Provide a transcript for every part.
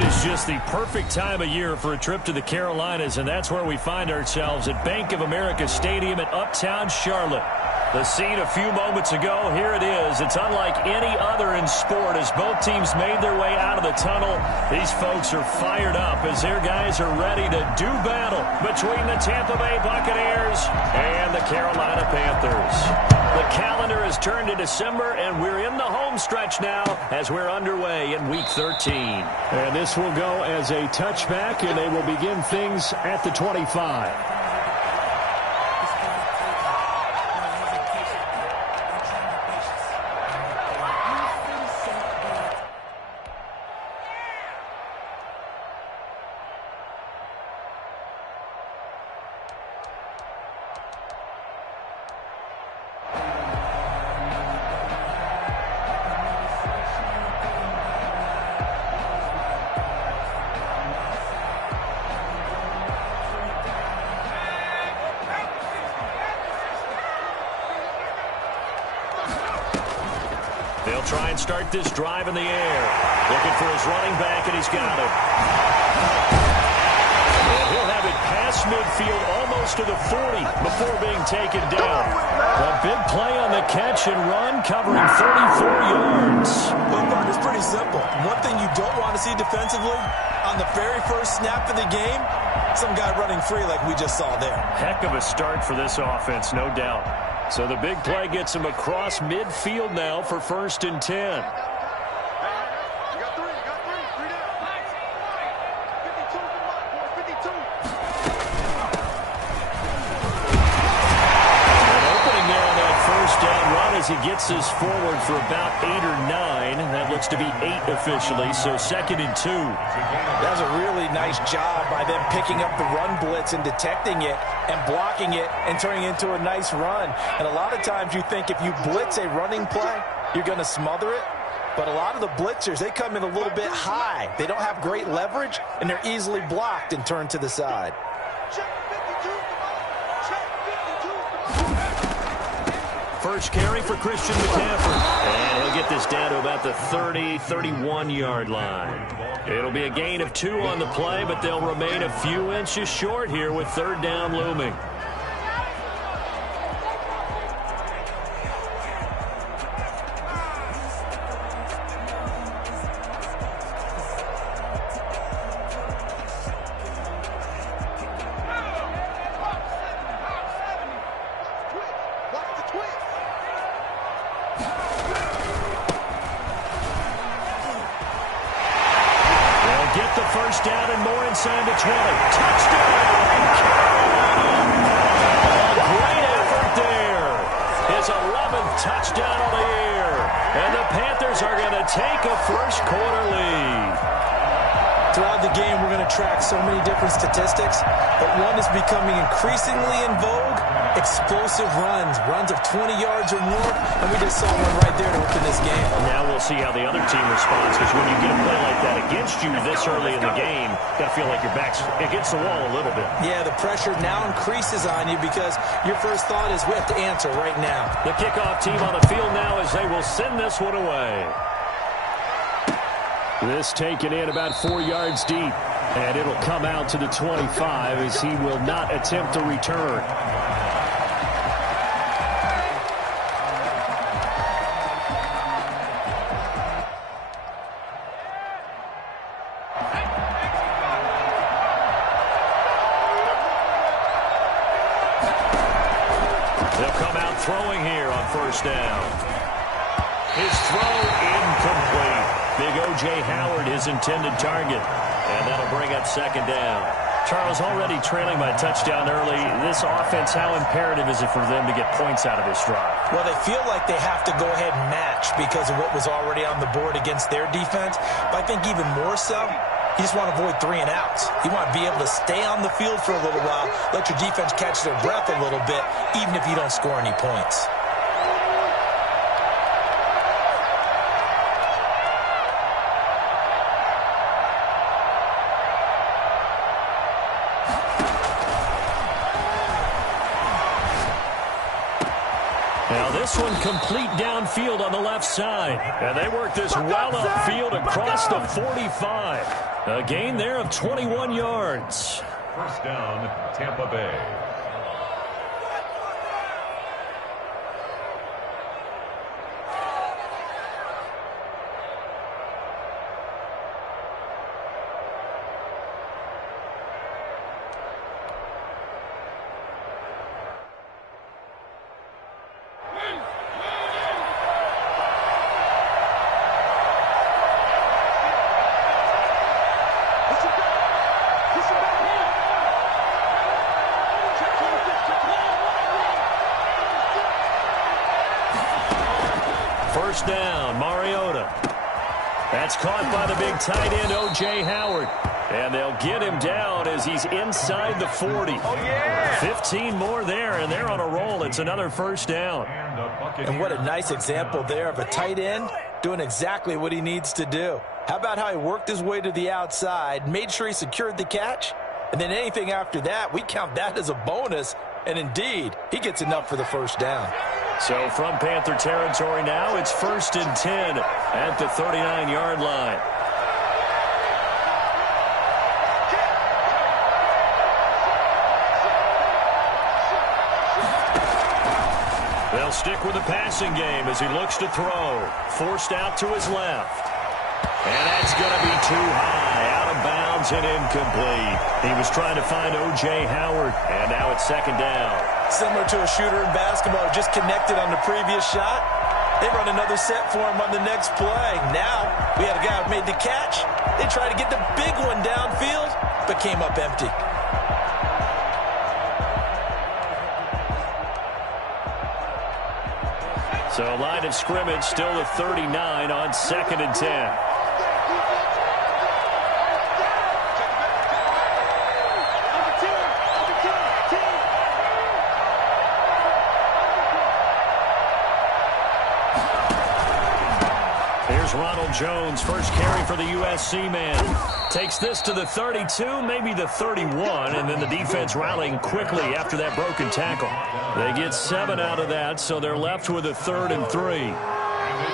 It is just the perfect time of year for a trip to the Carolinas, and that's where we find ourselves at Bank of America Stadium in Uptown Charlotte. The scene a few moments ago, here it is. It's unlike any other in sport as both teams made their way out of the tunnel. These folks are fired up as their guys are ready to do battle between the Tampa Bay Buccaneers and the Carolina Panthers. The calendar has turned to December, and we're in the home stretch now as we're underway in Week 13. And this will go as a touchback, and they will begin things at the 25. They'll try and start this drive in the air. Looking for his running back, and he's got it. And he'll have it past midfield almost to the 40 before being taken down. A big play on the catch and run, covering 34 yards. Look, Mark, it's pretty simple. One thing you don't want to see defensively, on the very first snap of the game, some guy running free like we just saw there. Heck of a start for this offense, no doubt. So the big play gets him across midfield now for 1st and 10. As he gets this forward for about 8 or 9. That looks to be 8 officially, so 2nd and 2. That was a really nice job by them picking up the run blitz and detecting it and blocking it and turning it into a nice run. And a lot of times you think if you blitz a running play, you're going to smother it. But a lot of the blitzers, they come in a little bit high. They don't have great leverage, and they're easily blocked and turned to the side. First carry for Christian McCaffrey. And he'll get this down to about the 30, 31-yard line. It'll be a gain of 2 on the play, but they'll remain a few inches short here with 3rd down looming. First down and more inside the 20. Touchdown! A great effort there. His 11th touchdown of the year. And the Panthers are going to take a first-quarter lead. Throughout the game, we're going to track so many different statistics, but one is becoming increasingly in vogue: explosive runs of 20 yards or more, and we just saw one right there to open this game. Now we'll see how the other team responds, because when you get a play like that against you this early in the game, you got to feel like your back's against the wall a little bit. Yeah, the pressure now increases on you because your first thought is we have to answer right now. The kickoff team on the field now as they will send this one away. This taken in about 4 yards deep, and it'll come out to the 25 as he will not attempt to return. They'll come out throwing here on 1st down. His throw incomplete. Big O.J. Howard, his intended target. And that'll bring up 2nd down. Charles, already trailing by a touchdown early. This offense, how imperative is it for them to get points out of this drive? Well, they feel like they have to go ahead and match because of what was already on the board against their defense. But I think even more so, you just want to avoid 3 and outs. You want to be able to stay on the field for a little while, let your defense catch their breath a little bit, even if you don't score any points. this one complete downfield on the left side. And they work this well upfield across the 45. A gain there of 21 yards. First down, Tampa Bay. First down, Mariota. That's caught by the big tight end, O.J. Howard. And they'll get him down as he's inside the 40. Oh, yeah! 15 more there, and they're on a roll. It's another first down. And what a nice example there of a tight end doing exactly what he needs to do. How about how he worked his way to the outside, made sure he secured the catch, and then anything after that, we count that as a bonus. And indeed, he gets enough for the first down. So from Panther territory now, it's 1st and 10 at the 39-yard line. They'll stick with the passing game as he looks to throw. Forced out to his left. And that's going to be too high, out of bounds and incomplete. He was trying to find O.J. Howard, and now it's 2nd down. Similar to a shooter in basketball, just connected on the previous shot. They run another set for him on the next play. Now, we had a guy who made the catch. They tried to get the big one downfield, but came up empty. So line of scrimmage still the 39 on 2nd and 10. Here's Ronald Jones, first carry for the USC man. Takes this to the 32, maybe the 31, and then the defense rallying quickly after that broken tackle. They get 7 out of that, so they're left with a 3rd and 3. And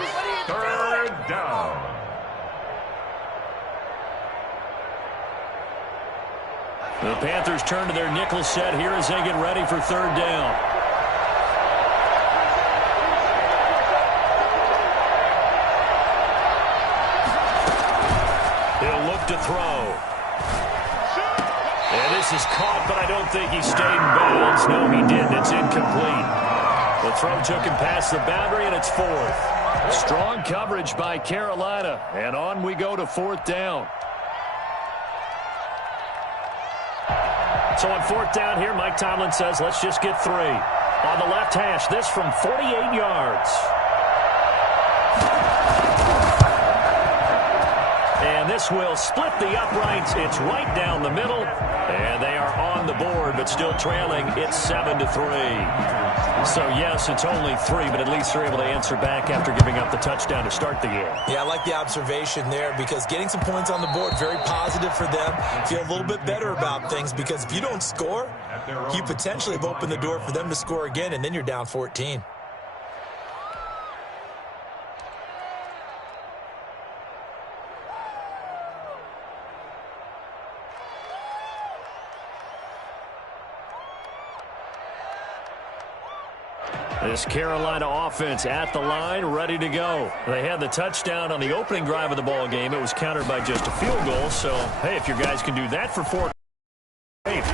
it's 3rd down. The Panthers turn to their nickel set here as they get ready for 3rd down. He'll look to throw. And this is caught, but I don't think he stayed in bounds. No, he didn't. It's incomplete. The throw took him past the boundary, and it's 4th. Strong coverage by Carolina. And on we go to 4th down. So on 4th down here, Mike Tomlin says, let's just get 3. On the left hash, this from 48 yards. And this will split the uprights. It's right down the middle. And they are on the board, but still trailing. It's 7-3. So, yes, it's only 3, but at least they're able to answer back after giving up the touchdown to start the game. Yeah, I like the observation there because getting some points on the board, very positive for them. Feel a little bit better about things because if you don't score, you potentially have opened the door for them to score again, and then you're down 14. This Carolina offense at the line, ready to go. They had the touchdown on the opening drive of the ball game. It was countered by just a field goal. So, hey, if your guys can do that for 4.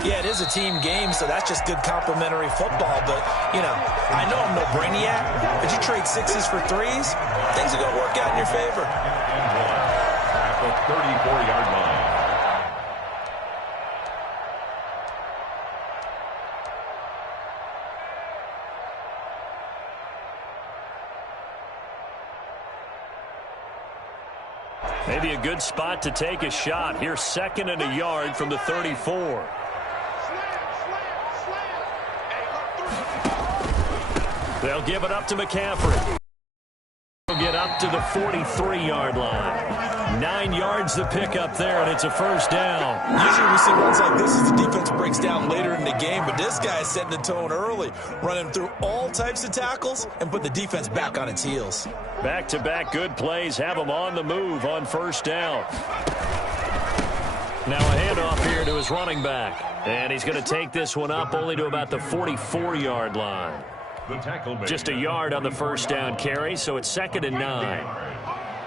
Yeah, it is a team game, so that's just good complimentary football. But, you know, I know I'm no brainiac, but you trade 6s for 3s, things are going to work out in your favor. At the 34-yard line. Maybe a good spot to take a shot. Here's 2nd and a yard from the 34. They'll give it up to McCaffrey. They'll get up to the 43-yard line. 9 yards to pick up there, and it's a first down. Usually we see runs like this as the defense breaks down later in the game, but this guy is setting the tone early, running through all types of tackles and put the defense back on its heels. Back-to-back good plays have him on the move on first down. Now a handoff here to his running back. And he's going to take this one up only to about the 44-yard line. Just a yard on the first down carry, so it's 2nd and 9.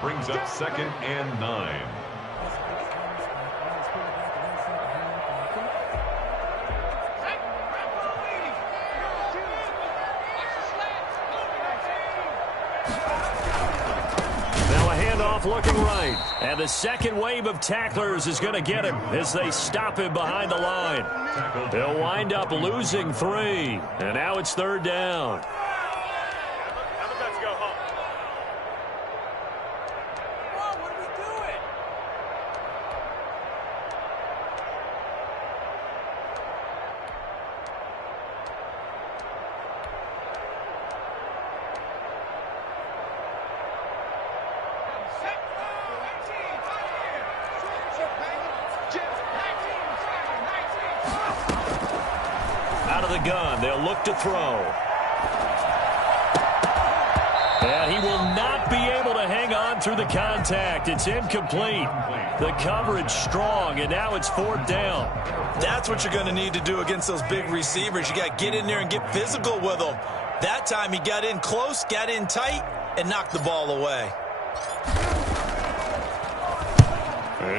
Brings up 2nd and 9. Looking right. And the second wave of tacklers is going to get him as they stop him behind the line. They'll wind up losing 3. And now it's 3rd down. Gun. They'll look to throw. And he will not be able to hang on through the contact. It's incomplete. The coverage strong, and now it's 4th down. That's what you're going to need to do against those big receivers. You got to get in there and get physical with them. That time he got in close, got in tight, and knocked the ball away.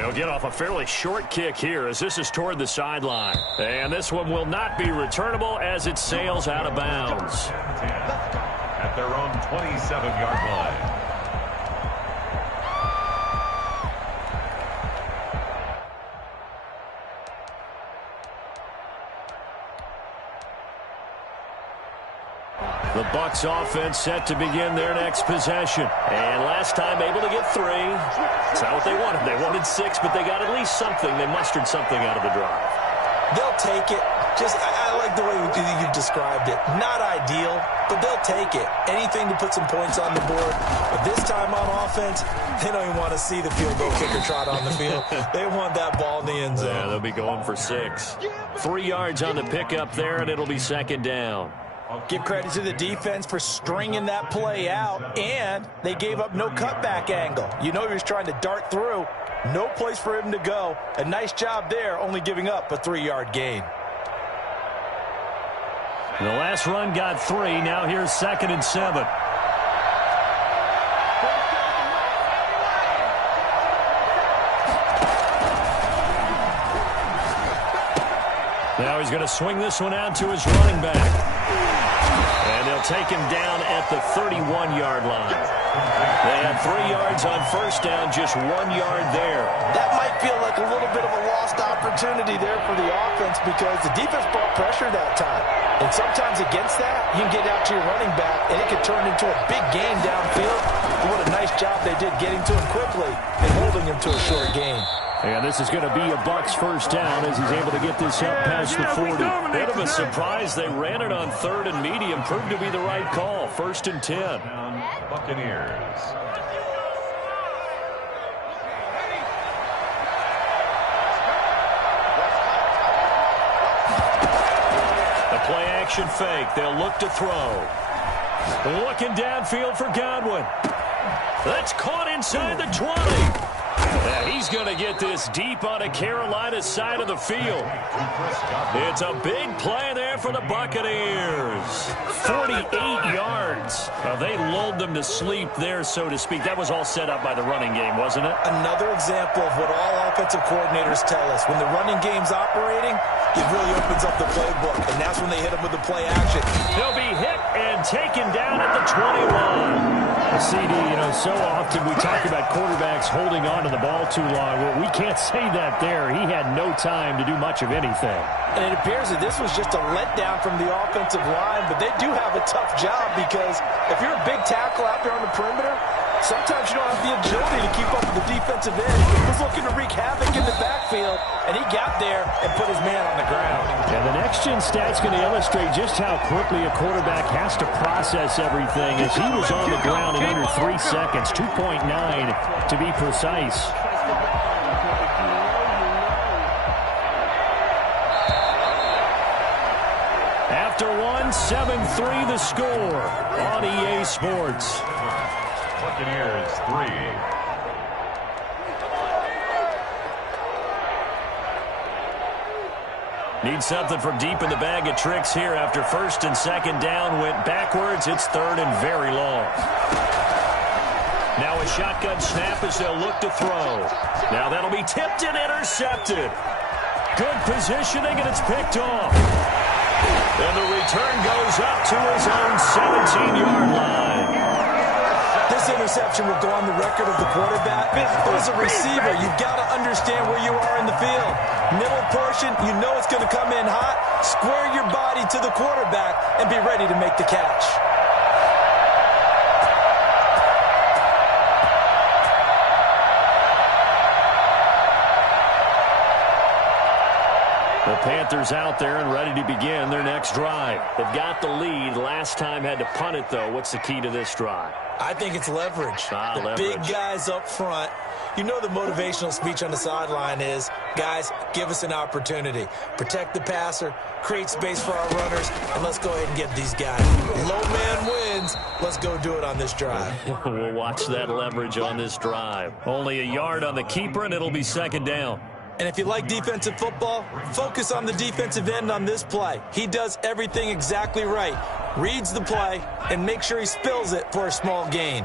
He'll get off a fairly short kick here as this is toward the sideline. And this one will not be returnable as it sails out of bounds. At their own 27-yard line. The Bucs offense set to begin their next possession. And last time able to get 3. That's not what they wanted. They wanted 6, but they got at least something. They mustered something out of the drive. They'll take it. I like the way you described it. Not ideal, but they'll take it. Anything to put some points on the board. But this time on offense, they don't even want to see the field goal kicker trot on the field. They want that ball in the end zone. Yeah, they'll be going for 6. 3 yards on the pickup there, and it'll be 2nd down. Give credit to the defense for stringing that play out, and they gave up no cutback angle. You know he was trying to dart through. No place for him to go. A nice job there, only giving up a 3-yard gain. The last run got 3. Now here's 2nd and 7. Now he's going to swing this one out to his running back. And they'll take him down at the 31-yard line. They had 3 yards on first down, just 1 yard there. That might feel like a little bit of a lost opportunity there for the offense because the defense brought pressure that time. And sometimes against that, you can get out to your running back, and it can turn into a big gain downfield. But what a nice job they did getting to him quickly and holding him to a short gain. And this is going to be a Bucs first down as he's able to get this up past the 40. Bit of a surprise. They ran it on 3rd and medium. Proved to be the right call. 1st and 10. Buccaneers. The play action fake. They'll look to throw. Looking downfield for Godwin. That's caught inside the 20. And he's going to get this deep on a Carolina side of the field. It's a big play there for the Buccaneers. 48 yards. They lulled them to sleep there, so to speak. That was all set up by the running game, wasn't it? Another example of what all offensive coordinators tell us. When the running game's operating, it really opens up the playbook, and that's when they hit him with the play action. He'll be hit and taken down at the 21. CD, so often we talk about quarterbacks holding on to the ball too long. Well, we can't say that there. He had no time to do much of anything. And it appears that this was just a letdown from the offensive line, but they do have a tough job because if you're a big tackle out there on the perimeter, Sometimes you don't have the agility to keep up with the defensive end. He's looking to wreak havoc in the backfield, and he got there and put his man on the ground. And the next-gen stat's going to illustrate just how quickly a quarterback has to process everything, as he was on the ground in under 3 seconds, 2.9 to be precise. After one, 7-3 the score on EA Sports. Buccaneers 3. Need something from deep in the bag of tricks here after first and second down went backwards. It's third and very long. Now a shotgun snap as they'll look to throw. Now that'll be tipped and intercepted. Good positioning, and it's picked off. And the return goes up to his own 17-yard line. This interception will go on the record of the quarterback. But as a receiver, you've got to understand where you are in the field. Middle portion, you know it's going to come in hot. Square your body to the quarterback and be ready to make the catch. The Panthers out there and ready to begin their next drive. They've got the lead. Last time had to punt it, though. What's the key to this drive? I think it's leverage. Leverage. Big guys up front. You know the motivational speech on the sideline is, guys, give us an opportunity. Protect the passer, create space for our runners, and let's go ahead and get these guys. Low man wins. Let's go do it on this drive. We'll watch that leverage on this drive. Only a yard on the keeper, and it'll be second down. And if you like defensive football, focus on the defensive end on this play. He does everything exactly right. Reads the play and make sure he spills it for a small gain.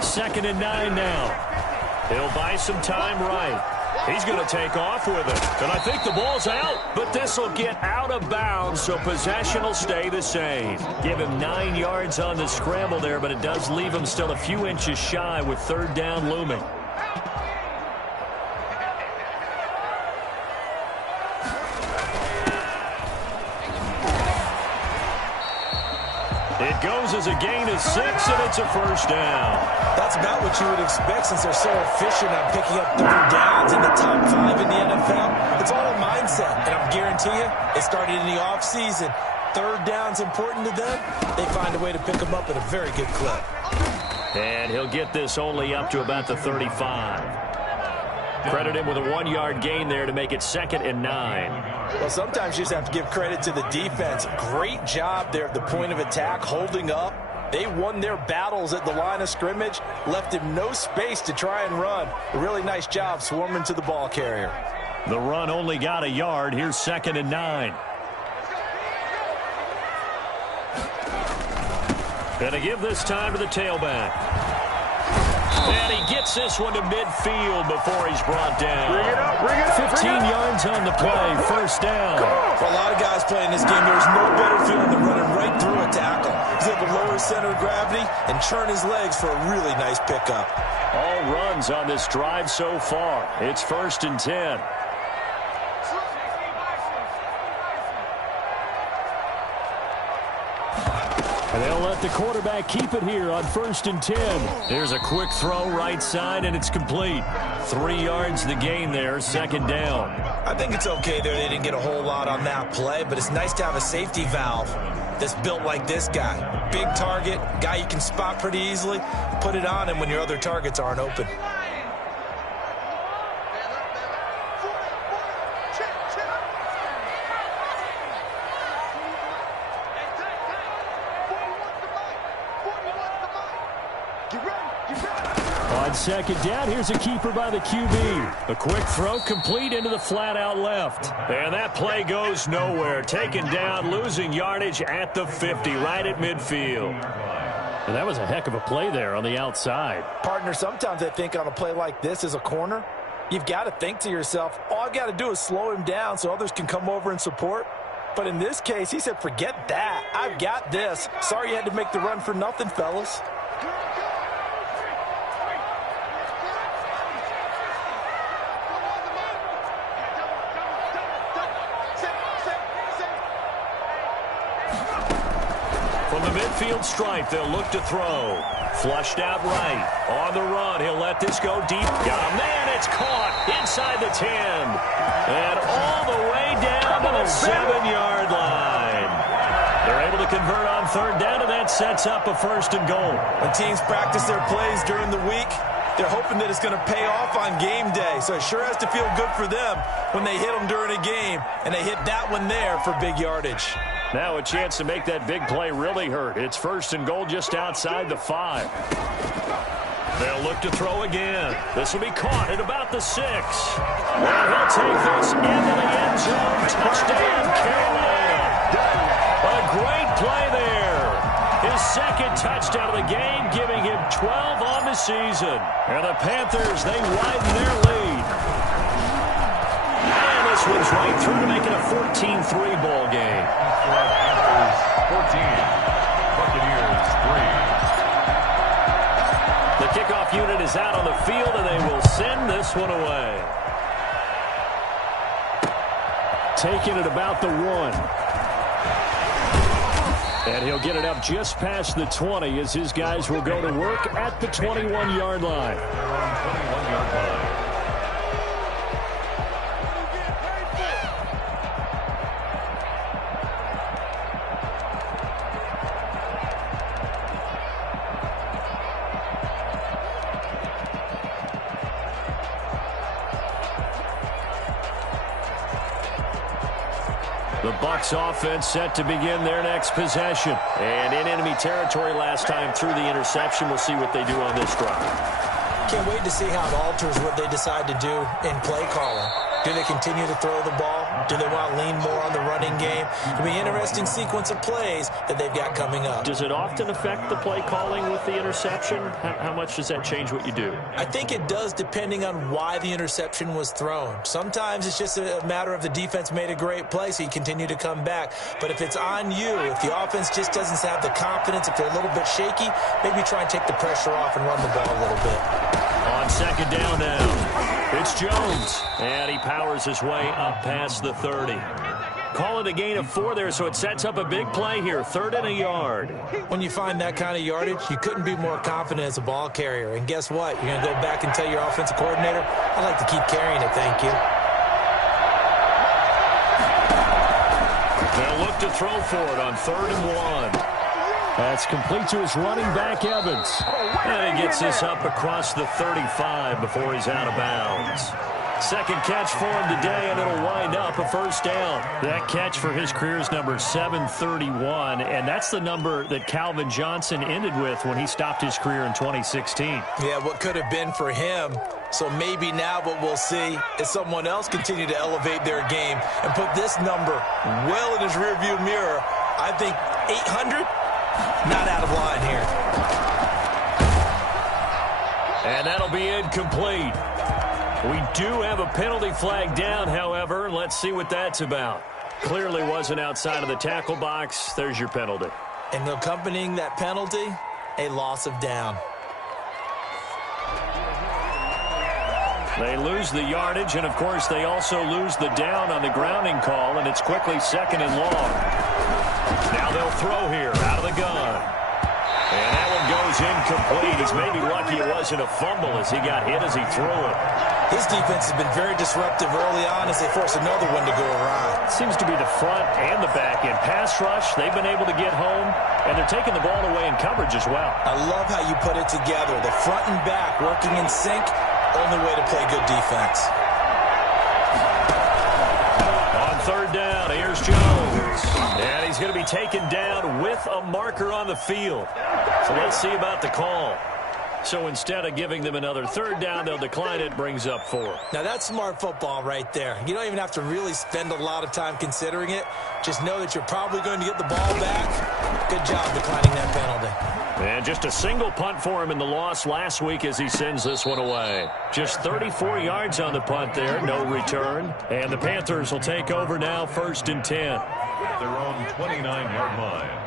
Second and 9 now. He'll buy some time right. He's going to take off with it. And I think the ball's out, but this will get out of bounds, so possession will stay the same. Give him 9 yards on the scramble there, but it does leave him still a few inches shy with third down looming. It goes as a gain of 6, and it's a first down. That's about what you would expect since they're so efficient on picking up third downs in the top 5 in the NFL. It's all a mindset, and I'm guarantee you, it started in the offseason. Third down's important to them. They find a way to pick them up at a very good clip. And he'll get this only up to about the 35. Credit him with a 1-yard gain there to make it second and 9. Well, sometimes you just have to give credit to the defense. Great job there at the point of attack, holding up. They won their battles at the line of scrimmage, left him no space to try and run. A really nice job swarming to the ball carrier. The run only got a yard. Here's second and 9. Gonna give this time to the tailback. And he gets this one to midfield before he's brought down. Bring it up, 15 yards on the play, first down. For a lot of guys playing this game, there's no better feeling than running right through a tackle. He's able to lower his center of gravity and churn his legs for a really nice pickup. All runs on this drive so far. It's first and 10. And they'll let the quarterback keep it here on first and 10. There's a quick throw right side, and it's complete. 3 yards the gain there, second down. I think it's okay there. They didn't get a whole lot on that play, but it's nice to have a safety valve that's built like this guy. Big target, guy you can spot pretty easily. Put it on him when your other targets aren't open. On second down, here's a keeper by the QB. A quick throw complete into the flat out left. And that play goes nowhere. Taken down, losing yardage at the 50, right at midfield. And that was a heck of a play there on the outside. Partner, sometimes I think on a play like this as a corner, you've got to think to yourself, all I've got to do is slow him down so others can come over and support. But in this case, he said, forget that. I've got this. Sorry you had to make the run for nothing, fellas. midfield stripe. They'll look to throw. Flushed out right. On the run. He'll let this go deep. Got a man. It's caught inside the 10. And all the way down to the 7-yard line. They're able to convert on third down, and that sets up a 1st and goal. When teams practice their plays during the week, they're hoping that it's going to pay off on game day. So it sure has to feel good for them when they hit them during a game, and they hit that one there for big yardage. Now a chance to make that big play really hurt. It's 1st and goal just outside the 5. They'll look to throw again. This will be caught at about the 6. And he'll take this into the end zone. Touchdown, Carolina. A great play there. His 2nd touchdown of the game, giving him 12 on the season. And the Panthers, they widen their lead. And this one's right through to make it a 14-3 ball game. Panthers 14, Buccaneers 3. The kickoff unit is out on the field, and they will send this one away. Taking it about the 1. And he'll get it up just past the 20 as his guys will go to work at the 21-yard line. 21-yard line. The Bucs offense set to begin their next possession. And in enemy territory last time through the interception. We'll see what they do on this drive. Can't wait to see how it alters what they decide to do in play calling. Do they continue to throw the ball? Do they want to lean more on the running game? It'll be an interesting sequence of plays that they've got coming up. Does it often affect the play calling with the interception? How much does that change what you do? I think it does, depending on why the interception was thrown. Sometimes it's just a matter of the defense made a great play, so you continue to come back. But if it's on you, if the offense just doesn't have the confidence, if they're a little bit shaky, maybe try and take the pressure off and run the ball a little bit. On 2nd down now, it's Jones. And he powers his way up past the 30. Call it a gain of 4 there, so it sets up a big play here. 3rd and a yard. When you find that kind of yardage, you couldn't be more confident as a ball carrier. And guess what? You're going to go back and tell your offensive coordinator, I'd like to keep carrying it, thank you. They'll look to throw for it on 3rd and 1. That's complete to his running back, Evans. And he gets this up across the 35 before he's out of bounds. 2nd catch for him today, and it'll wind up a 1st down. That catch for his career is number 731, and that's the number that Calvin Johnson ended with when he stopped his career in 2016. Yeah, what could have been for him. So maybe now what we'll see is someone else continue to elevate their game and put this number well in his rearview mirror. I think 800, not out of line here. And that'll be incomplete. We do have a penalty flag down, however. Let's see what that's about. Clearly wasn't outside of the tackle box. There's your penalty. And accompanying that penalty, a loss of down. They lose the yardage, and, of course, they also lose the down on the grounding call, and it's quickly 2nd and long. Now they'll throw here out of the gun. And that one goes incomplete. He's maybe lucky it wasn't a fumble as he got hit as he threw it. His defense has been very disruptive early on as they force another one to go awry. Seems to be the front and the back end. Pass rush, they've been able to get home, and they're taking the ball away in coverage as well. I love how you put it together. The front and back working in sync, only way to play good defense. On 3rd down, here's Jones. And he's going to be taken down with a marker on the field. So let's see about the call. So instead of giving them another 3rd down, they'll decline it, brings up 4. Now that's smart football right there. You don't even have to really spend a lot of time considering it. Just know that you're probably going to get the ball back. Good job declining that penalty. And just a single punt for him in the loss last week as he sends this one away. Just 34 yards on the punt there, no return. And the Panthers will take over now, 1st and 10. Their own 29-yard line.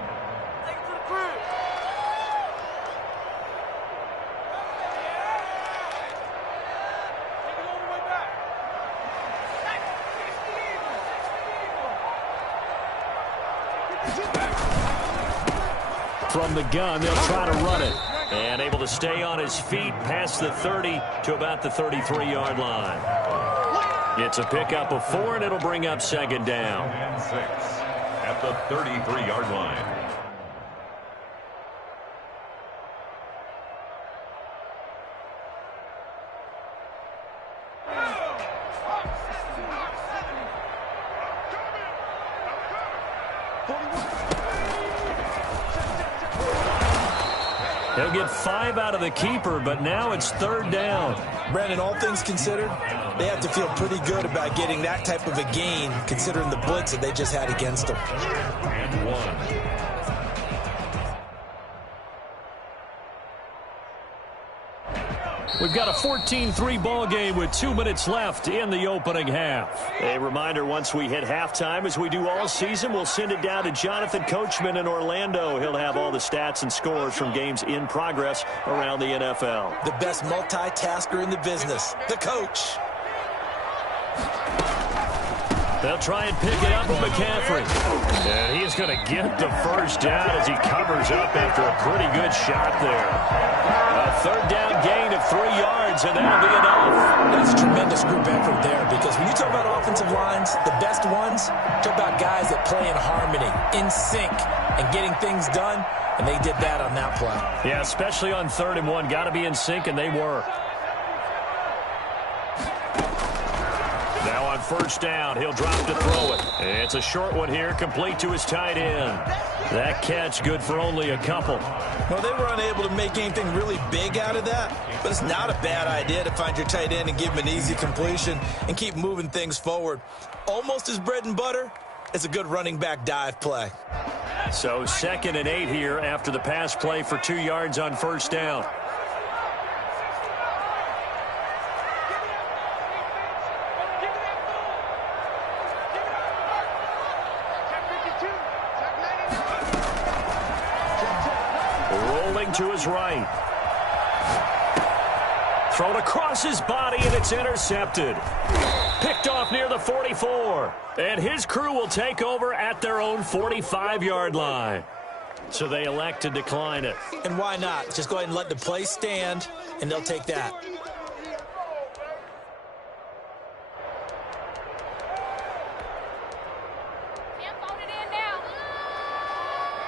from the gun. They'll try to run it. And able to stay on his feet past the 30 to about the 33-yard line. It's a pickup of 4, and it'll bring up second down. And 6 at the 33-yard line. He'll get 5 out of the keeper, but now it's third down. Brandon, all things considered, they have to feel pretty good about getting that type of a gain, considering the blitz that they just had against them. And 1. We've got a 14-3 ball game with 2 minutes left in the opening half. A reminder, once we hit halftime, as we do all season, we'll send it down to Jonathan Coachman in Orlando. He'll have all the stats and scores from games in progress around the NFL. The best multitasker in the business, the coach. They'll try and pick it up with McCaffrey. And he's going to get the first down as he covers up after a pretty good shot there. A third down gain of 3 yards, and that'll be enough. That's a tremendous group effort there, because when you talk about offensive lines, the best ones, talk about guys that play in harmony, in sync, and getting things done, and they did that on that play. Yeah, especially on 3rd and 1. Got to be in sync, and they were. Now on first down, he'll drop to throw it. It's a short one here, complete to his tight end. That catch good for only a couple. Well, they were unable to make anything really big out of that, but it's not a bad idea to find your tight end and give him an easy completion and keep moving things forward. Almost as bread and butter as a good running back dive play. So 2nd and 8 here after the pass play for 2 yards on first down. To his right. Thrown across his body, and it's intercepted. Picked off near the 44. And his crew will take over at their own 45-yard line. So they elect to decline it. And why not? Just go ahead and let the play stand, and they'll take that.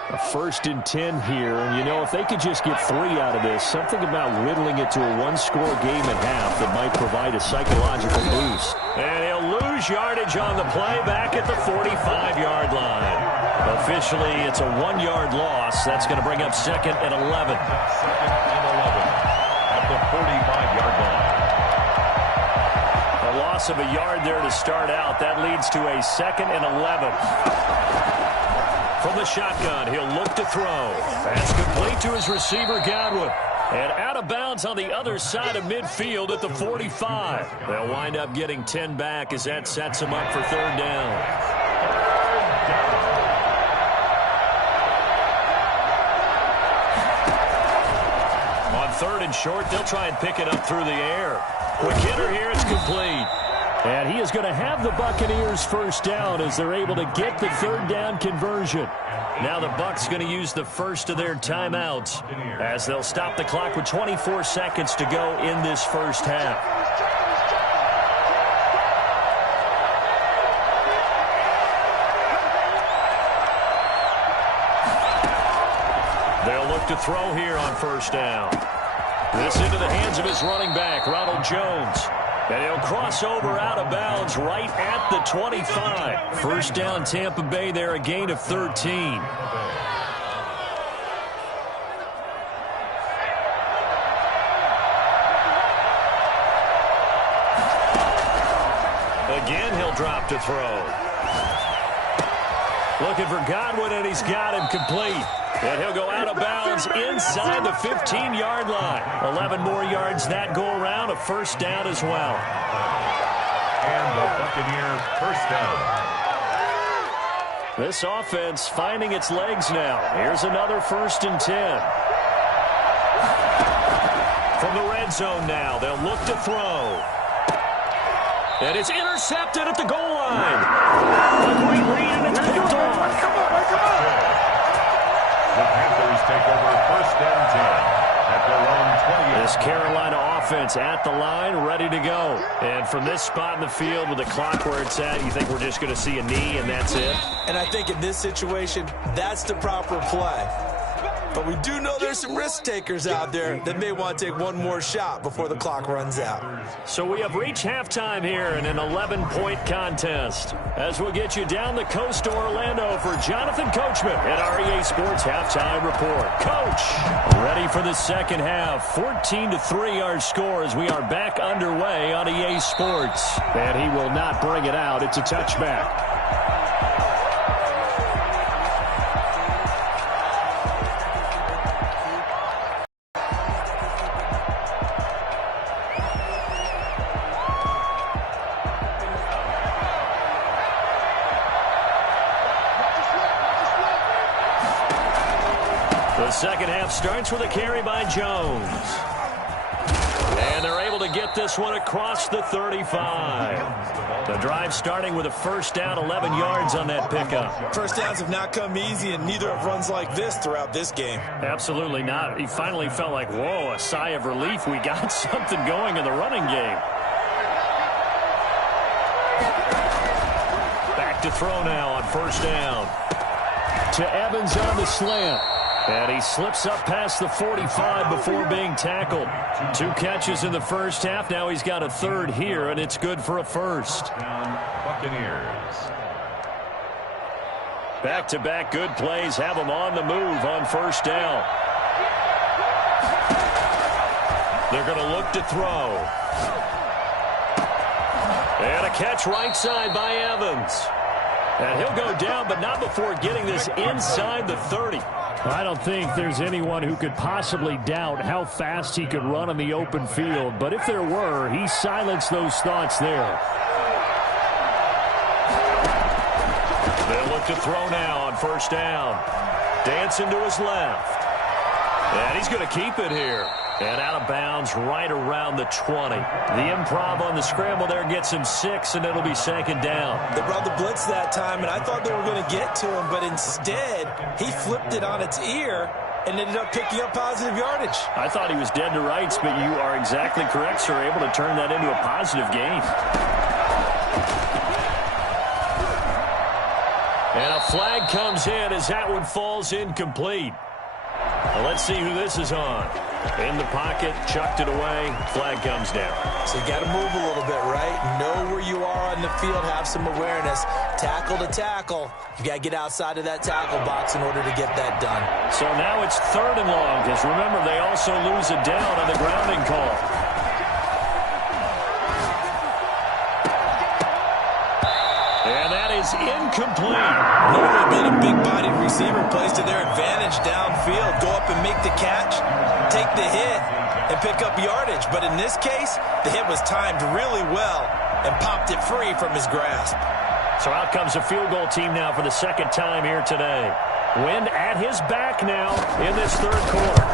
A 1st and 10 here, and you know, if they could just get 3 out of this, something about whittling it to a 1-score game at half that might provide a psychological boost. And he'll lose yardage on the play back at the 45-yard line. Officially, it's a 1-yard loss. That's going to bring up 2nd and 11. 2nd and 11 at the 45-yard line. A loss of a yard there to start out. That leads to a 2nd and 11. From the shotgun, he'll look to throw. That's complete to his receiver, Godwin. And out of bounds on the other side of midfield at the 45. They'll wind up getting 10 back as that sets them up for 3rd down. On 3rd and short, they'll try and pick it up through the air. Quick hitter here, it's complete. And he is going to have the Buccaneers first down as they're able to get the 3rd down conversion. Now the Bucs going to use the first of their timeouts as they'll stop the clock with 24 seconds to go in this first half. They'll look to throw here on first down. This into the hands of his running back, Ronald Jones. And he'll cross over out of bounds right at the 25. First down, Tampa Bay there, a gain of 13. Again, he'll drop to throw. Looking for Godwin, and he's got him complete. And he'll go out of bounds inside the 15-yard line. 11 more yards that go around, a first down as well. And the Buccaneers first down. This offense finding its legs now. Here's another 1st and 10. From the red zone now, they'll look to throw. And it's intercepted at the goal line. A great read, and it's picked off. The Panthers take over 1st and 10 at their own 28. This Carolina offense at the line, ready to go. And from this spot in the field with the clock where it's at, you think we're just going to see a knee and that's it? And I think in this situation, that's the proper play. But we do know there's some risk takers out there that may want to take one more shot before the clock runs out. So we have reached halftime here in an 11-point contest. As we'll get you down the coast to Orlando for Jonathan Coachman at our EA Sports Halftime Report. Coach, ready for the second half. 14-3 our score as we are back underway on EA Sports. And he will not bring it out. It's a touchback. The second half starts with a carry by Jones. And they're able to get this one across the 35. The drive starting with a first down, 11 yards on that pickup. First downs have not come easy, and neither have runs like this throughout this game. Absolutely not. He finally felt like, whoa, a sigh of relief. We got something going in the running game. Back to throw now on first down. To Evans on the slant. And he slips up past the 45 before being tackled. 2 catches in the first half. Now he's got a third here, and it's good for a first. Buccaneers. Back-to-back good plays have them on the move on first down. They're going to look to throw. And a catch right side by Evans. And he'll go down, but not before getting this inside the 30. I don't think there's anyone who could possibly doubt how fast he could run in the open field. But if there were, he silenced those thoughts there. They'll look to throw now on first down. Dancing to his left. And he's going to keep it here. And out of bounds right around the 20. The improv on the scramble there gets him 6, and it'll be second down. They brought the blitz that time, and I thought they were going to get to him, but instead he flipped it on its ear and ended up picking up positive yardage. I thought he was dead to rights, but you are exactly correct, sir. Able to turn that into a positive gain. And a flag comes in as that one falls incomplete. Well, let's see who this is on. In the pocket, chucked it away, flag comes down. So you got to move a little bit, right? Know where you are on the field, have some awareness. Tackle to tackle. You got to get outside of that tackle box in order to get that done. So now it's 3rd and long, because remember, they also lose a down on the grounding call. And that is incomplete. Normally being a big-bodied receiver plays to their advantage downfield. Go up and make the catch, take the hit, and pick up yardage. But in this case, the hit was timed really well and popped it free from his grasp. So out comes a field goal team now for the second time here today. Wind at his back now in this 3rd quarter.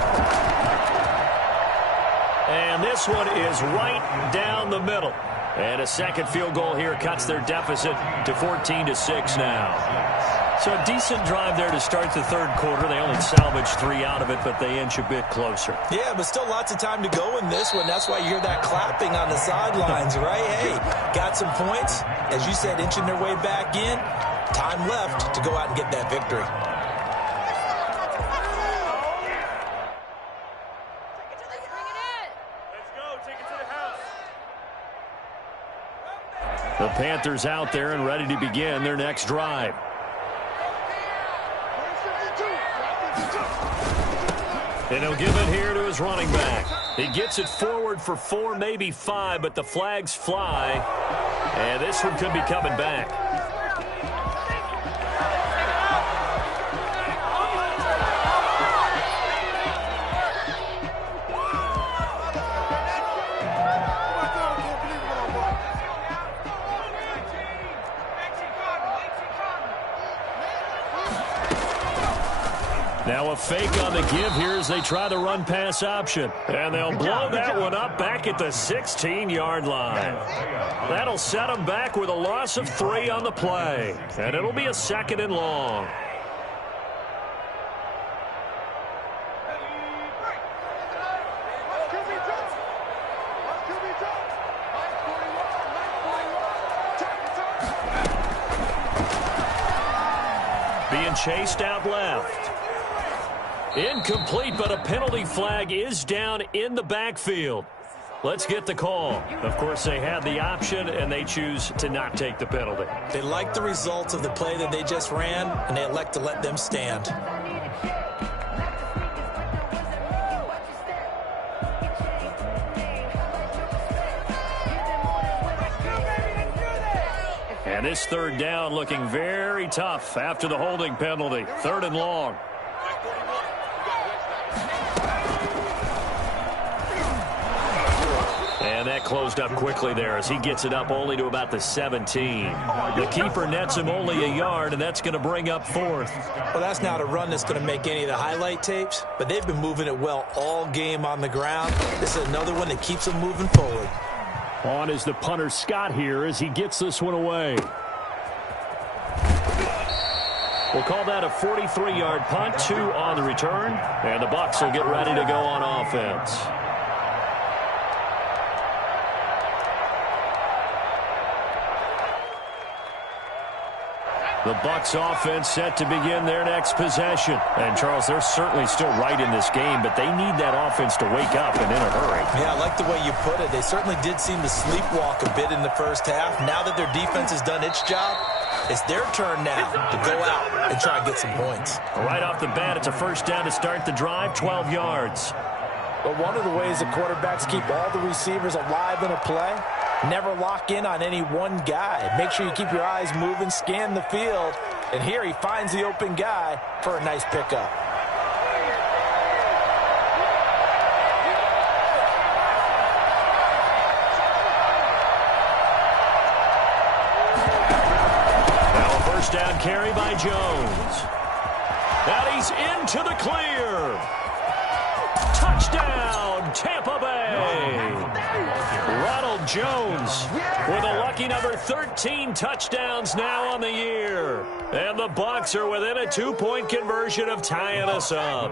And this one is right down the middle. And a second field goal here cuts their deficit to 14-6 now. So a decent drive there to start the 3rd quarter. They only salvaged 3 out of it, but they inch a bit closer. Yeah, but still lots of time to go in this one. That's why you hear that clapping on the sidelines, right? Hey, got some points. As you said, inching their way back in. Time left to go out and get that victory. The Panthers out there and ready to begin their next drive. And he'll give it here to his running back. He gets it forward for 4, maybe 5, but the flags fly. And this one could be coming back. Now a fake on the give here as they try the run-pass option. And they'll blow that one up back at the 16-yard line. That'll set them back with a loss of 3 on the play. And it'll be a 2nd and long. being chased out left. Incomplete, but a penalty flag is down in the backfield. Let's get the call. Of course, they had the option, and they choose to not take the penalty. They like the results of the play that they just ran, and they elect to let them stand. And this third down looking very tough after the holding penalty. 3rd and long. And that closed up quickly there as he gets it up only to about the 17. The keeper nets him only a yard, and that's going to bring up 4th. Well, that's not a run that's going to make any of the highlight tapes, but they've been moving it well all game on the ground. This is another one that keeps them moving forward. On is the punter Scott here as he gets this one away. We'll call that a 43-yard punt, 2 on the return, and the Bucs will get ready to go on offense. The Bucs offense set to begin their next possession. And, Charles, they're certainly still right in this game, but they need that offense to wake up and in a hurry. Yeah, I like the way you put it. They certainly did seem to sleepwalk a bit in the first half. Now that their defense has done its job, it's their turn now to go out and try and get some points. Right off the bat, it's a first down to start the drive, 12 yards. But one of the ways the quarterbacks keep all the receivers alive in a play, never lock in on any one guy. Make sure you keep your eyes moving, scan the field. And here he finds the open guy for a nice pickup. Now a first down carry by Jones. Now he's into the clear. Touchdown, Tampa Bay. Ronald Jones with a lucky number 13 touchdowns now on the year. And the Bucs are within a 2-point conversion of tying us up.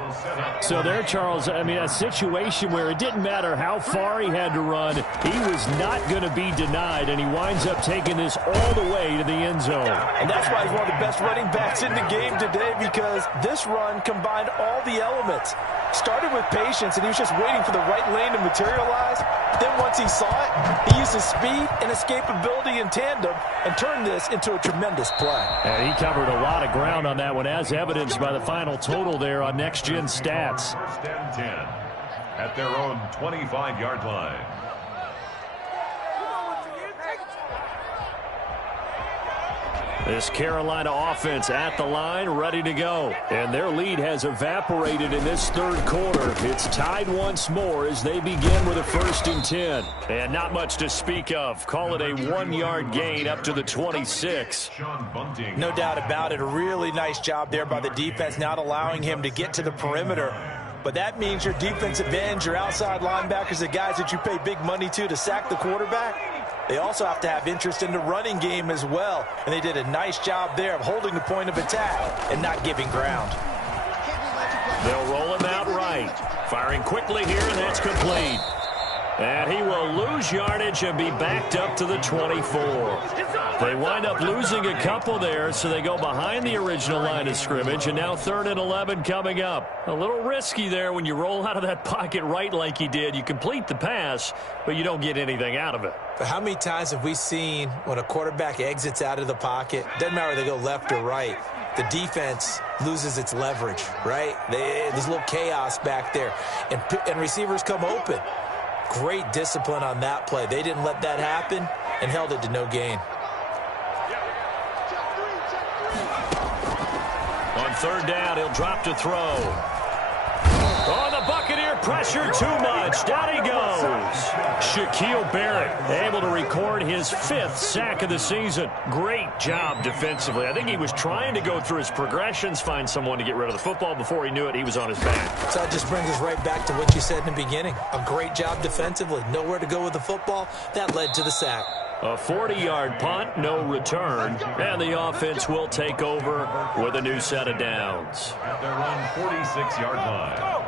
So there, Charles, I mean, a situation where it didn't matter how far he had to run, he was not going to be denied, and he winds up taking this all the way to the end zone. And that's why he's one of the best running backs in the game today, because this run combined all the elements. Started with patience, and he was just waiting for the right lane to materialize. Then once he saw it, he used his speed and escapability in tandem and turned this into a tremendous play. And he covered a lot of ground on that one, as evidenced by the final total there on Next Gen Stats. First and 10 at their own 25-yard line. This Carolina offense at the line, ready to go. And their lead has evaporated in this third quarter. It's tied once more as they begin with a 1st and 10. And not much to speak of. Call it a 1-yard gain up to the 26. No doubt about it. A really nice job there by the defense, not allowing him to get to the perimeter. But that means your defensive ends, your outside linebackers, the guys that you pay big money to sack the quarterback, they also have to have interest in the running game as well. And they did a nice job there of holding the point of attack and not giving ground. They'll roll him out right. Firing quickly here, and that's complete. And he will lose yardage and be backed up to the 24. They wind up losing a couple there, so they go behind the original line of scrimmage, and now 3rd and 11 coming up. A little risky there when you roll out of that pocket right like he did. You complete the pass, but you don't get anything out of it. But how many times have we seen when a quarterback exits out of the pocket, doesn't matter if they go left or right, the defense loses its leverage, right? There's a little chaos back there, and receivers come open. Great discipline on that play. They didn't let that happen and held it to no gain. On 3rd down, he'll drop to throw. Oh, the Buccaneer pressure too much. Down he goes. Shaquille Barrett able to record his 5th sack of the season. Great job defensively. I think he was trying to go through his progressions, find someone to get rid of the football. Before he knew it, he was on his back. So that just brings us right back to what you said in the beginning. A great job defensively. Nowhere to go with the football. That led to the sack. A 40-yard punt, no return, and the offense will take over with a new set of downs. At their own 46-yard line.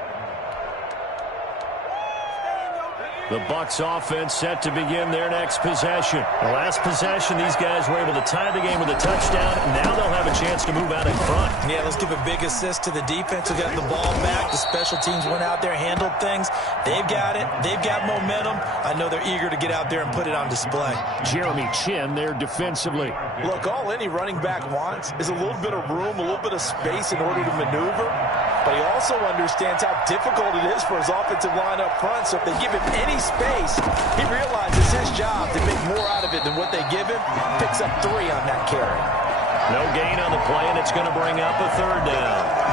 The Bucs offense set to begin their next possession. The last possession, these guys were able to tie the game with a touchdown. Now they'll have a chance to move out in front. Yeah, let's give a big assist to the defense who got the ball back. The special teams went out there, handled things. They've got it. They've got momentum. I know they're eager to get out there and put it on display. Jeremy Chin there defensively. Look, all any running back wants is a little bit of room, a little bit of space in order to maneuver. But he also understands how difficult it is for his offensive line up front. So if they give him any space, he realizes his job to make more out of it than what they give him. Picks up 3 on that carry. No gain on the play, and it's going to bring up a 3rd down.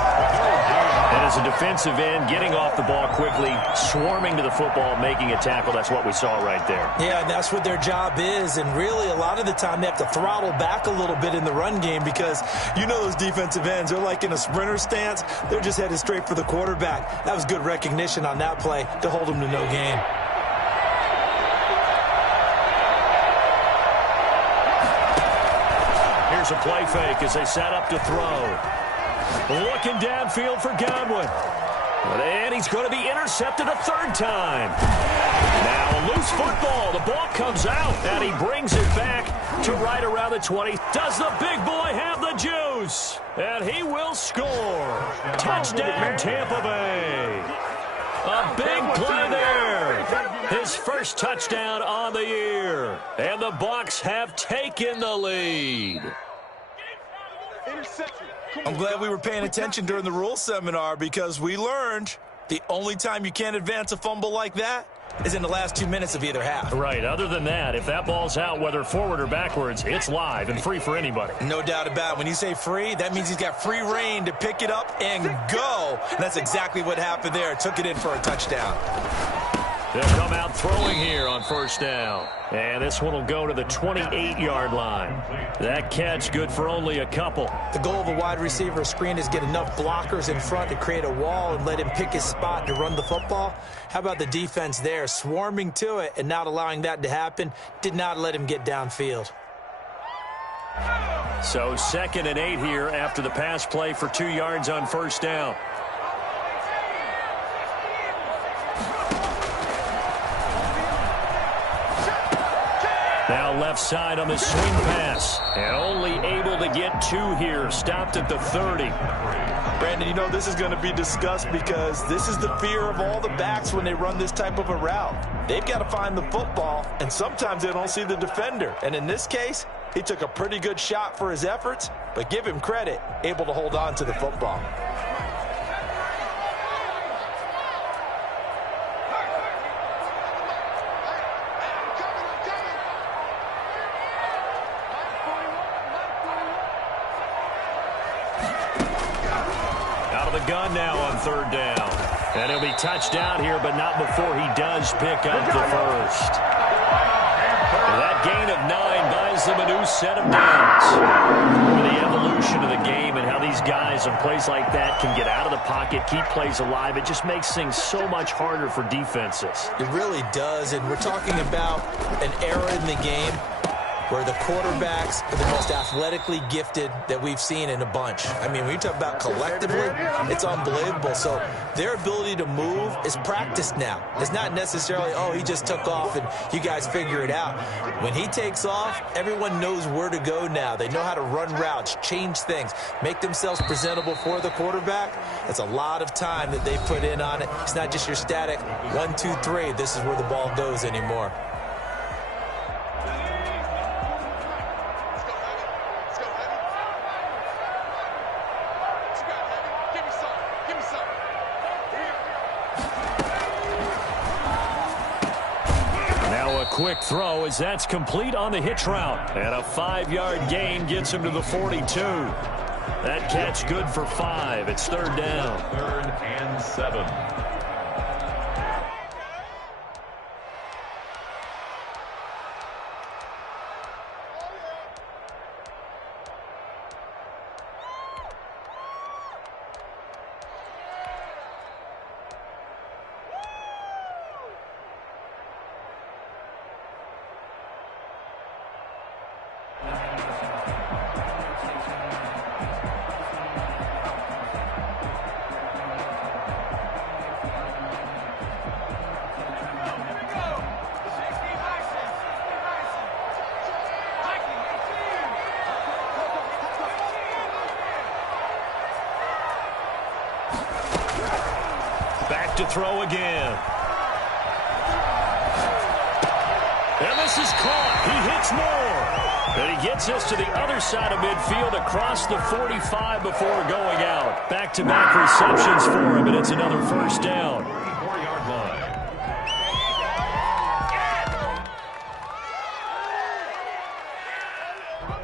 And as a defensive end, getting off the ball quickly, swarming to the football, making a tackle, that's what we saw right there. Yeah, and that's what their job is. And really, a lot of the time, they have to throttle back a little bit in the run game because you know those defensive ends, they're like in a sprinter stance. They're just headed straight for the quarterback. That was good recognition on that play to hold them to no gain. Here's a play fake as they set up to throw. Looking downfield for Godwin. And he's going to be intercepted a 3rd time. Now a loose football. The ball comes out, and he brings it back to right around the 20. Does the big boy have the juice? And he will score. Touchdown, Tampa Bay. A big play there. His first touchdown on the year. And the Bucs have taken the lead. I'm glad we were paying attention during the rules seminar because we learned the only time you can't advance a fumble like that is in the last 2 minutes of either half. Right. Other than that, if that ball's out, whether forward or backwards, it's live and free for anybody. No doubt about it. When you say free, that means he's got free reign to pick it up and go. And that's exactly what happened there. Took it in for a touchdown. They'll come out throwing here on 1st down. And this one will go to the 28-yard line. That catch good for only a couple. The goal of a wide receiver screen is get enough blockers in front to create a wall and let him pick his spot to run the football. How about the defense there, swarming to it and not allowing that to happen? Did not let him get downfield. So 2nd and 8 here after the pass play for 2 yards on 1st down. Now left side on the swing pass. And only able to get 2 here. Stopped at the 30. Brandon, you know this is going to be discussed because this is the fear of all the backs when they run this type of a route. They've got to find the football, and sometimes they don't see the defender. And in this case, he took a pretty good shot for his efforts, but give him credit, able to hold on to the football. Gun now on 3rd down. And he'll be touched down here, but not before he does pick up the 1st. That gain of 9 buys them a new set of downs. For the evolution of the game and how these guys in plays like that can get out of the pocket, keep plays alive, it just makes things so much harder for defenses. It really does, and we're talking about an era in the game where the quarterbacks are the most athletically gifted that we've seen in a bunch. I mean, when you talk about collectively, it's unbelievable. So their ability to move is practiced now. It's not necessarily, oh, he just took off and you guys figure it out. When he takes off, everyone knows where to go now. They know how to run routes, change things, make themselves presentable for the quarterback. That's a lot of time that they put in on it. It's not just your static 1, 2, 3. This is where the ball goes anymore. Quick throw as that's complete on the hitch route. And a 5-yard gain gets him to the 42. That catch good for 5. It's 3rd down. 3rd and 7. to throw again. And this is caught. He hits more. And he gets us to the other side of midfield across the 45 before going out. Back-to-back receptions for him, and it's another first down. 4-yard line.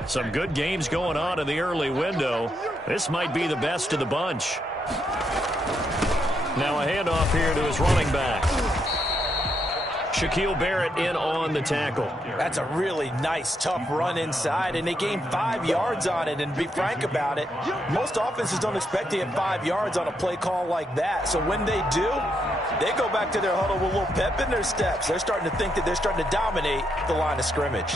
Some good games going on in the early window. This might be the best of the bunch. Now a handoff here to his running back. Shaquille Barrett in on the tackle. That's a really nice, tough run inside, and they gained 5 yards on it. And to be frank about it, most offenses don't expect to get 5 yards on a play call like that. So when they do, they go back to their huddle with a little pep in their steps. They're starting to think that they're starting to dominate the line of scrimmage.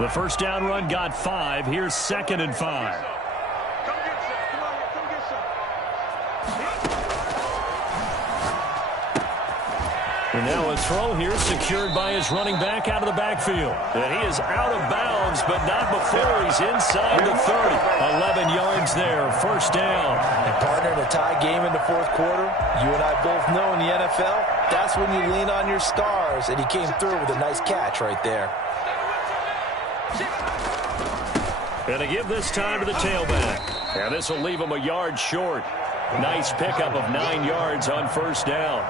The first down run got 5. Here's 2nd and 5. And now a throw here secured by his running back out of the backfield. And he is out of bounds, but not before he's inside the 30. 11 yards there, first down. And partner, in a tie game in the fourth quarter, you and I both know in the NFL, that's when you lean on your stars. And he came through with a nice catch right there. And to give this time to the tailback. And this will leave him a yard short. Nice pickup of 9 yards on first down.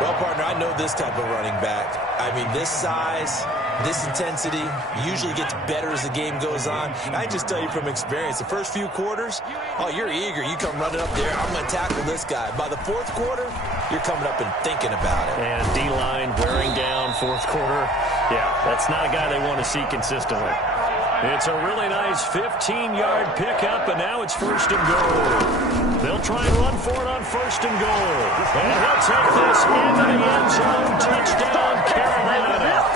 Well, partner, I know this type of running back. I mean, this size, this intensity usually gets better as the game goes on. And I just tell you from experience, the first few quarters, oh, you're eager. You come running up there, I'm going to tackle this guy. By the fourth quarter, you're coming up and thinking about it. And D-line wearing down fourth quarter. Yeah, that's not a guy they want to see consistently. It's a really nice 15-yard pickup, and now it's first and goal. They'll try and run for it on first and goal. And he'll take this into the end zone. Touchdown, Carolina.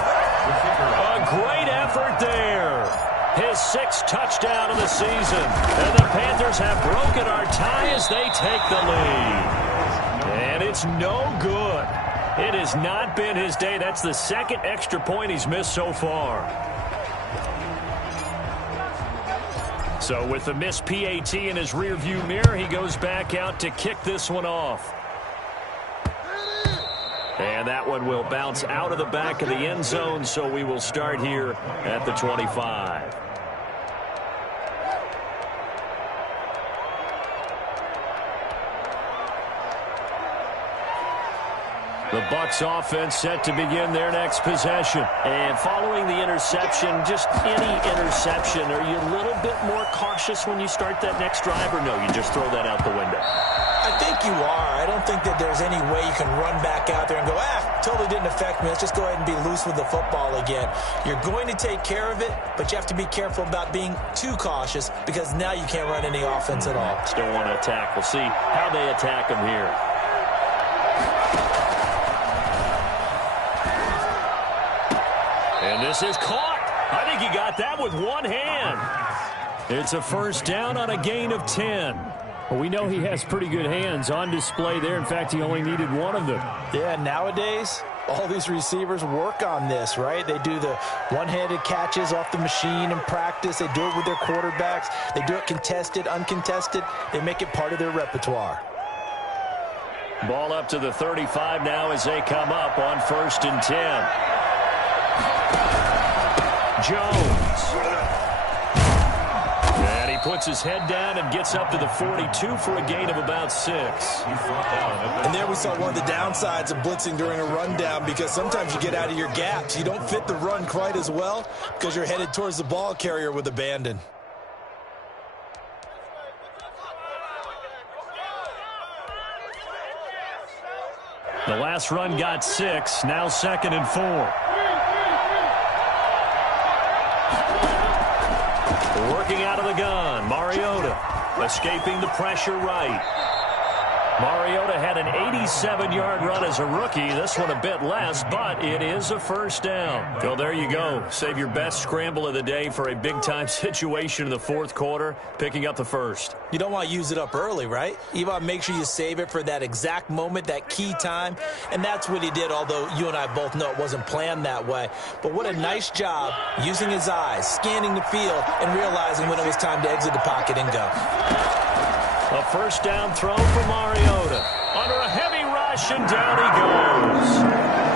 A great effort there. His 6th touchdown of the season. And the Panthers have broken our tie as they take the lead. And it's no good. It has not been his day. That's the 2nd extra point he's missed so far. So with the missed PAT in his rearview mirror, he goes back out to kick this one off. And that one will bounce out of the back of the end zone, so we will start here at the 25. The Bucs offense set to begin their next possession. And following the interception, just any interception, are you a little bit more cautious when you start that next drive, or no, you just throw that out the window? I think you are. I don't think that there's any way you can run back out there and go, totally didn't affect me. Let's just go ahead and be loose with the football again. You're going to take care of it, but you have to be careful about being too cautious because now you can't run any offense at all. Still want to attack. We'll see how they attack him here. And this is caught. I think he got that with one hand. It's a first down on a gain of 10. Well, we know he has pretty good hands on display there. In fact, he only needed one of them. Yeah, nowadays, all these receivers work on this, right? They do the one-handed catches off the machine in practice. They do it with their quarterbacks. They do it contested, uncontested. They make it part of their repertoire. Ball up to the 35 now as they come up on 1st and 10. Jones. And he puts his head down and gets up to the 42 for a gain of about 6. And there we saw one of the downsides of blitzing during a rundown because sometimes you get out of your gaps. You don't fit the run quite as well because you're headed towards the ball carrier with abandon. The last run got 6. Now 2nd and 4. Working out of the gun, Mariota escaping the pressure right. Mariota had an 87-yard run as a rookie. This one a bit less, but it is a first down. Well, there you go. Save your best scramble of the day for a big-time situation in the fourth quarter, picking up the first. You don't want to use it up early, right? You want to make sure you save it for that exact moment, that key time, and that's what he did, although you and I both know it wasn't planned that way. But what a nice job using his eyes, scanning the field, and realizing when it was time to exit the pocket and go. A first down throw for Mariota. Under a heavy rush. rush, and down he goes.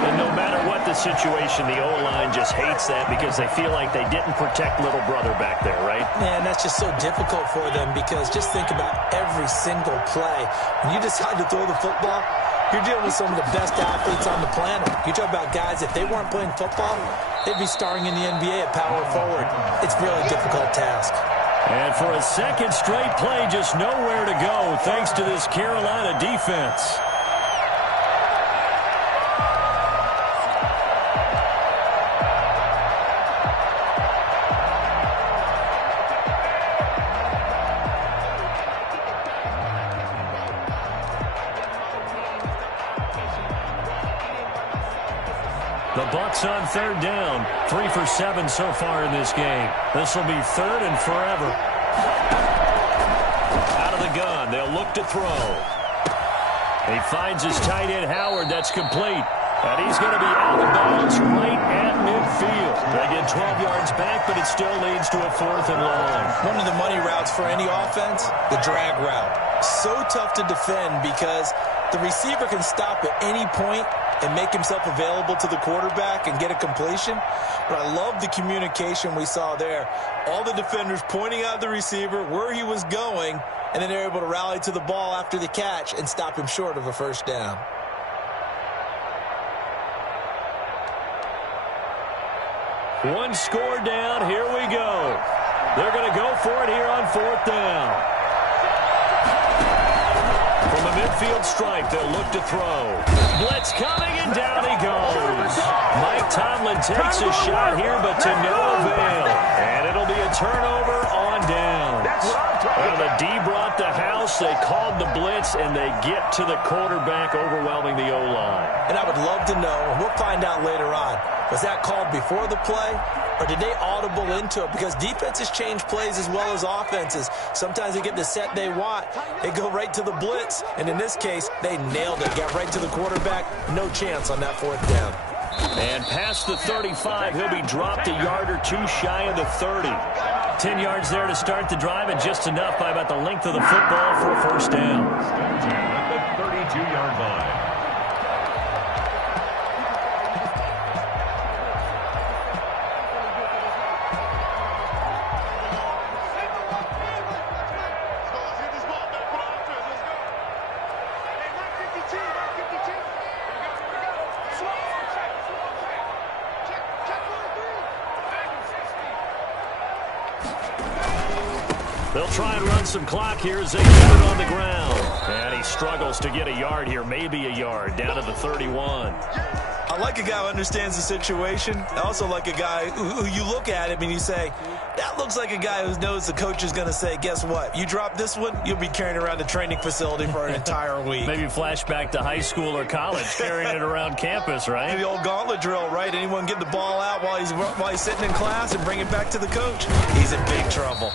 And no matter what the situation, the O-line just hates that because they feel like they didn't protect little brother back there, right? Man, that's just so difficult for them because just think about every single play. When you decide to throw the football, you're dealing with some of the best athletes on the planet. You talk about guys, if they weren't playing football, they'd be starring in the NBA at power forward. It's a really difficult task. And for a second straight play, just nowhere to go thanks to this Carolina defense. The Bucs on third down. 3 for 7 so far in this game. This will be third and forever. Out of the gun. They'll look to throw. He finds his tight end, Howard. That's complete. And he's going to be out of bounds right at midfield. They get 12 yards back, but it still leads to a 4th and long. One of the money routes for any offense, the drag route. So tough to defend because the receiver can stop at any point and make himself available to the quarterback and get a completion. But I love the communication we saw there. All the defenders pointing out the receiver, where he was going, and then they're able to rally to the ball after the catch and stop him short of a first down. One score down. Here we go. They're going to go for it here on 4th down. From a midfield stripe, they'll look to throw. Blitz coming, and down he goes. Mike Tomlin takes a shot here, but to no avail. And it'll be a turnover on downs. Well, the D brought the house. They called the blitz, and they get to the quarterback, overwhelming the O-line. And I would love to know, and we'll find out later on, was that called before the play, or did they audible into it? Because defenses change plays as well as offenses. Sometimes they get the set they want. They go right to the blitz. And in this case, they nailed it. Got right to the quarterback. No chance on that 4th down. And past the 35, he'll be dropped a yard or two shy of the 30. 10 yards there to start the drive, and just enough by about the length of the football for a first down. At the 32-yard line. They'll try and run some clock here as they get it on the ground. And he struggles to get a yard here, maybe a yard, down to the 31. I like a guy who understands the situation. I also like a guy who you look at him and you say, that looks like a guy who knows the coach is going to say, guess what? You drop this one, you'll be carrying around the training facility for an entire week. Maybe flashback to high school or college, carrying it around campus, right? The old gauntlet drill, right? Anyone get the ball out while he's sitting in class and bring it back to the coach? He's in big trouble.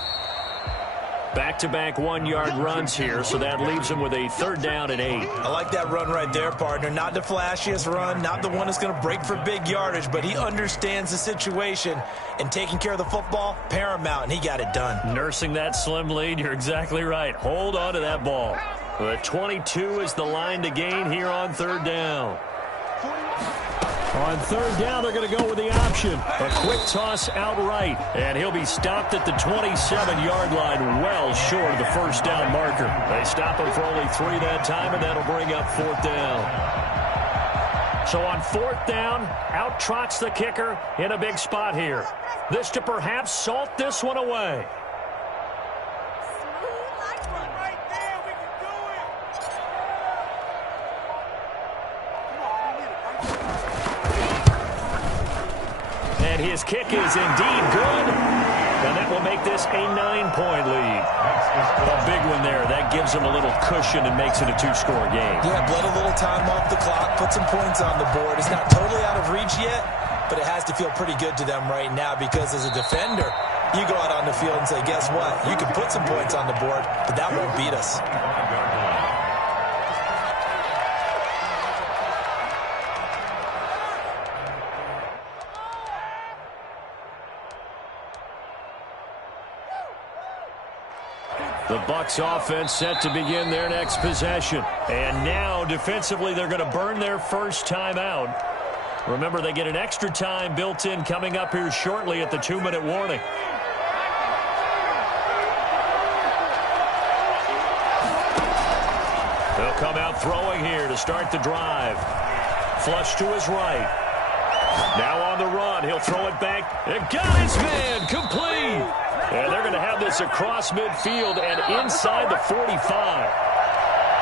Back-to-back 1-yard runs here, so that leaves him with a 3rd down and 8. I like that run right there, partner. Not the flashiest run, not the one that's going to break for big yardage, but he understands the situation, and taking care of the football, paramount, and he got it done. Nursing that slim lead, you're exactly right. Hold on to that ball. The 22 is the line to gain here on 3rd down. On 3rd down, they're going to go with the option. A quick toss outright, and he'll be stopped at the 27-yard line, well short of the first down marker. They stop him for only 3 that time, and that'll bring up 4th down. So on 4th down, out trots the kicker in a big spot here. This to perhaps salt this one away. His kick is indeed good, and that will make this a 9-point lead. A big one there. That gives him a little cushion and makes it a 2-score game. Yeah, bled a little time off the clock, put some points on the board. It's not totally out of reach yet, but it has to feel pretty good to them right now because as a defender, you go out on the field and say, guess what? You can put some points on the board, but that won't beat us. The Bucs offense set to begin their next possession. And now, defensively, they're going to burn their first timeout. Remember, they get an extra time built in coming up here shortly at the 2-minute warning. They'll come out throwing here to start the drive. Flush to his right. Now on the run. He'll throw it back. And got his man. Complete. And they're going to have this across midfield and inside the 45.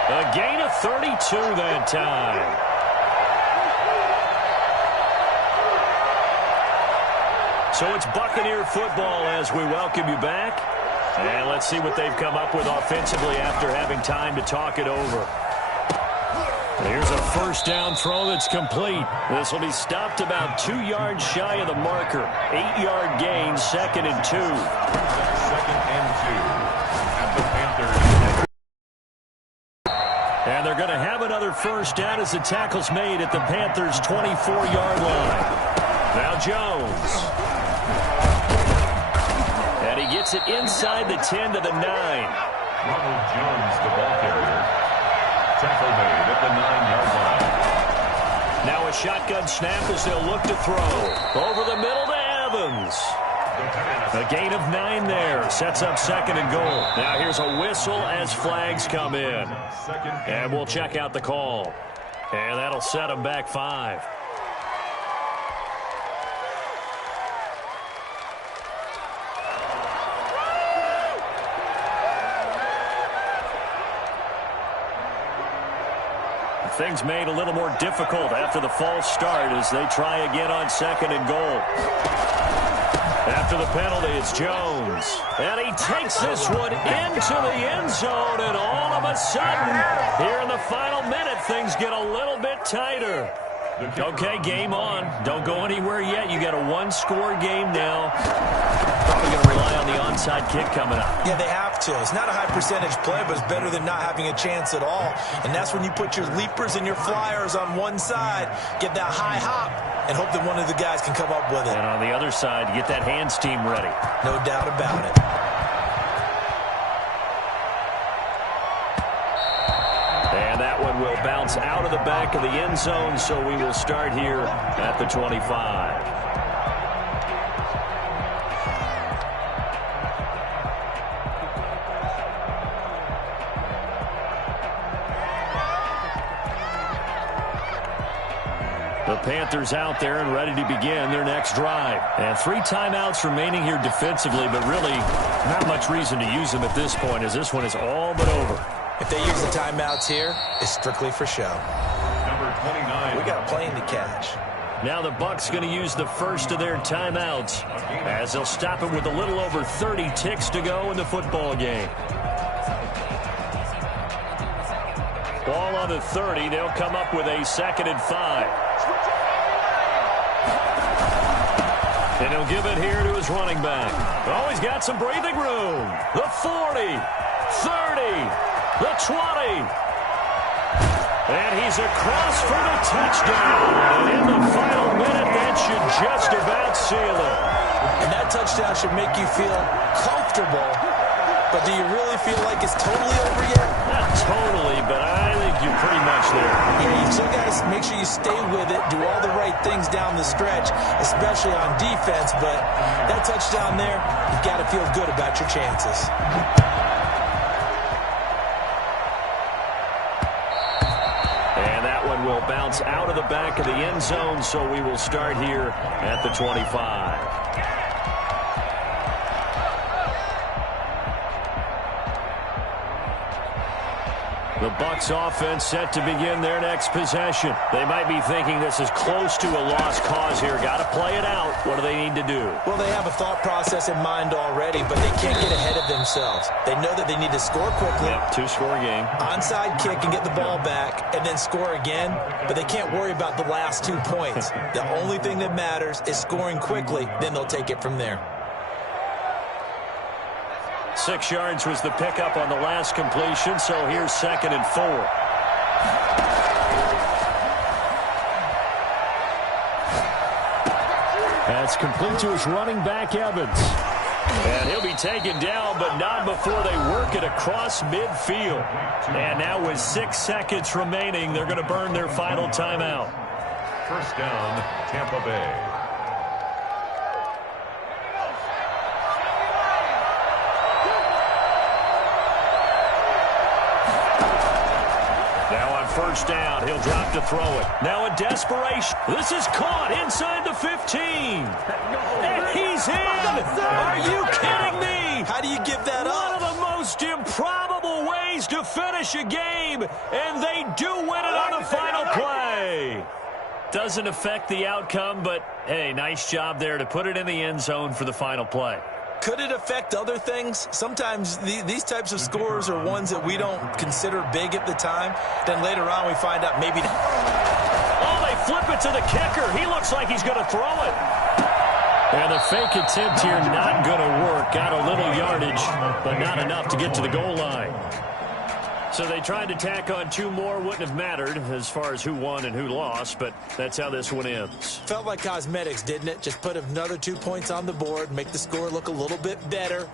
A gain of 32 that time. So it's Buccaneer football as we welcome you back. And let's see what they've come up with offensively after having time to talk it over. Here's a first down throw that's complete. This will be stopped about 2 yards shy of the marker. 8-yard gain, 2nd and 2. 2nd and 2. And the Panthers. And they're going to have another first down as the tackle's made at the Panthers' 24-yard line. Now Jones. And he gets it inside the 10 to the 9. Ronald Jones, the ball carrier. Tackle made at the 9-yard line. Now a shotgun snap as they'll look to throw. Over the middle to Evans. A gain of 9 there. Sets up 2nd and goal. Now here's a whistle as flags come in. And we'll check out the call. And that'll set them back 5. Things made a little more difficult after the false start as they try again on 2nd and goal. After the penalty, it's Jones. And he takes this one into the end zone, and all of a sudden, here in the final minute, things get a little bit tighter. Okay, game on. Don't go anywhere yet. You got a 1-score game now. Probably going to rely on the onside kick coming up. Yeah, they have to. It's not a high percentage play, but it's better than not having a chance at all. And that's when you put your leapers and your flyers on one side, get that high hop, and hope that one of the guys can come up with it. And on the other side, get that hands team ready. No doubt about it. And that one will bounce out of the back of the end zone, so we will start here at the 25. The Panthers out there and ready to begin their next drive. And 3 timeouts remaining here defensively, but really not much reason to use them at this point as this one is all but over. If they use the timeouts here, it's strictly for show. Number 29. We got a plane to catch. Now the Bucs going to use the first of their timeouts as they'll stop it with a little over 30 ticks to go in the football game. Ball on the 30. They'll come up with a 2nd and 5. And he'll give it here to his running back. Oh, he's got some breathing room. The 40, 30, the 20. And he's across for the touchdown. And in the final minute, that should just about seal it. And that touchdown should make you feel comfortable. But do you really feel like it's totally over yet? Not totally, but I think you're pretty much there. Yeah, you still got to make sure you stay with it, do all the right things down the stretch, especially on defense. But that touchdown there, you've got to feel good about your chances. And that one will bounce out of the back of the end zone, so we will start here at the 25. The Bucs offense set to begin their next possession. They might be thinking this is close to a lost cause here. Got to play it out. What do they need to do? Well, they have a thought process in mind already, but they can't get ahead of themselves. They know that they need to score quickly. Yep, 2-score game. Onside kick and get the ball back and then score again, but they can't worry about the last 2 points. The only thing that matters is scoring quickly, then they'll take it from there. 6 yards was the pickup on the last completion, so here's 2nd and 4. That's complete to his running back, Evans. And he'll be taken down, but not before they work it across midfield. And now with 6 seconds remaining, they're going to burn their final timeout. First down, Tampa Bay. Now on first down, he'll drop to throw it. Now in desperation, this is caught inside the 15. And he's in! Are you kidding me? How do you give that One up? of the most improbable ways to finish a game, and they do win it on the final play. Doesn't affect the outcome, but, hey, nice job there to put it in the end zone for the final play. Could it affect other things? Sometimes these types of scores are ones that we don't consider big at the time. Then later on we find out maybe... Oh, they flip it to the kicker. He looks like he's going to throw it. And the fake attempt here not going to work. Got a little yardage, but not enough to get to the goal line. So they tried to tack on 2 more. Wouldn't have mattered as far as who won and who lost, but that's how this one ends. Felt like cosmetics, didn't it? Just put another 2 points on the board, make the score look a little bit better.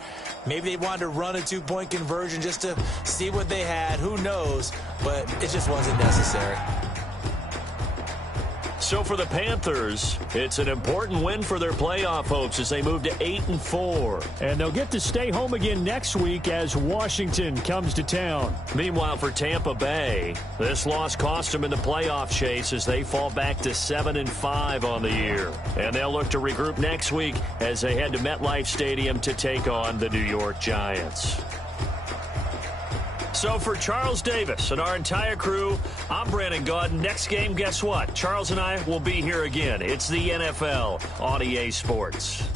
Maybe they wanted to run a 2-point conversion just to see what they had. Who knows? But it just wasn't necessary. So for the Panthers, it's an important win for their playoff hopes as they move to 8-4. And they'll get to stay home again next week as Washington comes to town. Meanwhile, for Tampa Bay, this loss cost them in the playoff chase as they fall back to 7-5 on the year. And they'll look to regroup next week as they head to MetLife Stadium to take on the New York Giants. So for Charles Davis and our entire crew, I'm Brandon Gaudin. Next game, guess what? Charles and I will be here again. It's the NFL on EA Sports.